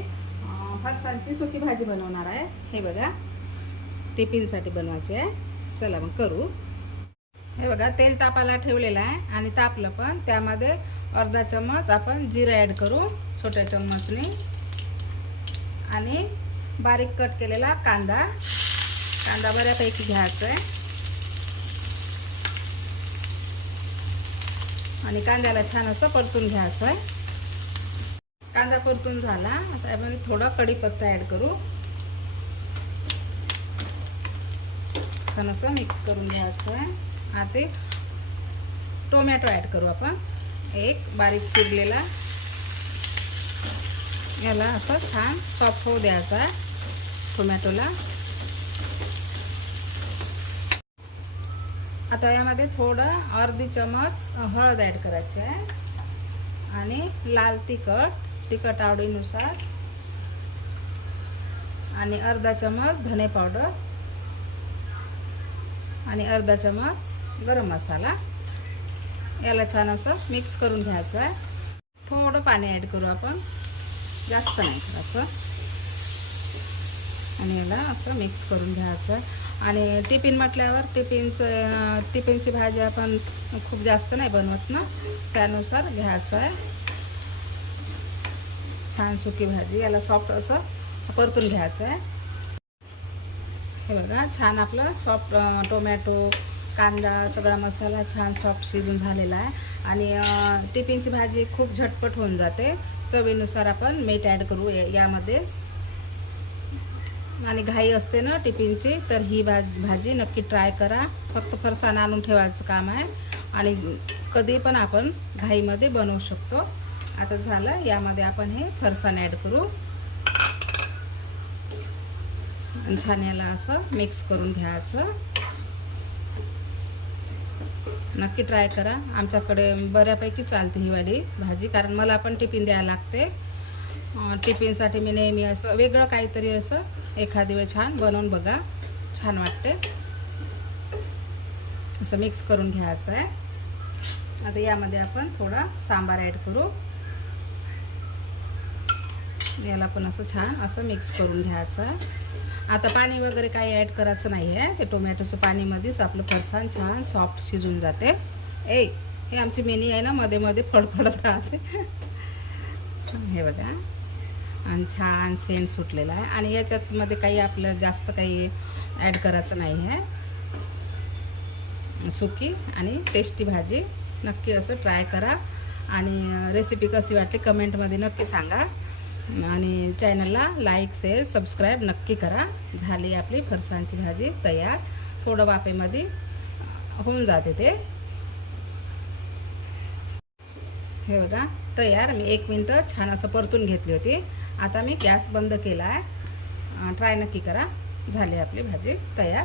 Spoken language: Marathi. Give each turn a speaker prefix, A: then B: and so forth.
A: आज फरसांची सुकी भाजी बनवणार आहे. हे बघा. टिफिनसाठी बनवायची आहे. चला मग करू. हे बघा तेल तापायला ठेवलेलं आहे आणि तापलं पण. त्यामध्ये अर्धा चम्मच आपण जिरं ॲड करू. छोट्या चम्मचने. आणि बारीक कट केलेला कांदा. कांदा बऱ्यापैकी घ्यायचा आहे. आणि कांद्याला छान असं परतून घ्यायचं आहे. कांदा परतून झाला. आता आपण थोडा कढीपत्ता ॲड करू. छान असं मिक्स करून घ्यायचं आहे. आता टोमॅटो ॲड करू आपण. एक बारीक चिरलेला. याला असं छान सॉफ्ट होऊ द्यायचा आहे टोमॅटोला आता यामध्ये थोडं अर्धी चमच हळद ॲड करायची आहे. आणि लाल तिखट. तिखट आवडीनुसार. आणि अर्धा चमच धने पावडर. आणि अर्धा चमच गरम मसाला. याला छान असं मिक्स करून घ्यायचं आहे. थोडं पाणी ॲड करू आपण. जास्त नाही करायचं. आणि याला असं मिक्स करून घ्यायचं आणि टिफिन म्हटल्यावर टिफिनचं टिफिनची भाजी आपण खूप जास्त नाही बनवत ना. त्यानुसार घ्यायचं आहे. छान सुकी भाजी याला सॉफ्ट असं परतून घ्यायचं आहे हे बघा छान आपलं सॉफ्ट टोमॅटो कांदा सगळा मसाला छान सॉफ्ट शिजून झालेला आहे. आणि टिफिनची भाजी खूप झटपट होऊन जाते. चवीनुसार आपण मीठ ॲड करू यामध्ये. आणि घाई असते ना टिफिनची तर ही भाज भाजी नक्की ट्राय करा. फक्त फरसाण आणून ठेवायचं काम आहे. आणि कधी पण आपण घाईमध्ये बनवू शकतो. आता झालं यामध्ये आपण हे फरसाण ॲड करू. आणि छान याला असं मिक्स करून घ्यायचं. नक्की ट्राय करा. आमच्याकडे बऱ्यापैकी चालते ही वाली भाजी कारण मला पण टिफिन द्यायला लागते. टिफिनसाठी मी नेहमी असं वेगळं काहीतरी असं एखादी वेळ छान बनवून बघा. छान वाटते. असं मिक्स करून घ्यायचं आहे आता यामध्ये आपण थोडा सांबार ॲड करू. याला पण असं छान असं मिक्स करून घ्यायचं. आता पाणी वगैरे काही ॲड करायचं नाही आहे ते टोमॅटोचं पाणीमध्येच आपलं फरसाण छान सॉफ्ट शिजून जाते. ए हे आमची मेनी आहे ना मध्ये मध्ये फडफडत राहते. हे बघा. आणि छान सेंट सुटलेला आहे. आणि याच्यातमध्ये काही आपलं जास्त काही ॲड करायचं नाही आहे सुकी आणि टेस्टी भाजी. नक्की असं ट्राय करा. आणि रेसिपी कशी वाटली कमेंटमध्ये नक्की सांगा. आणि चॅनलला लाईक शेअर सबस्क्राईब नक्की करा. झाली आपली फरसांची भाजी तयार. थोडं वाफेमध्ये होऊन जाते ते. हे बघा तयार. मी एक मिनटं छान असं परतून घेतली होती. आता मी गॅस बंद केला आहे. ट्राय नक्की करा. झाली आपली भाजी तयार.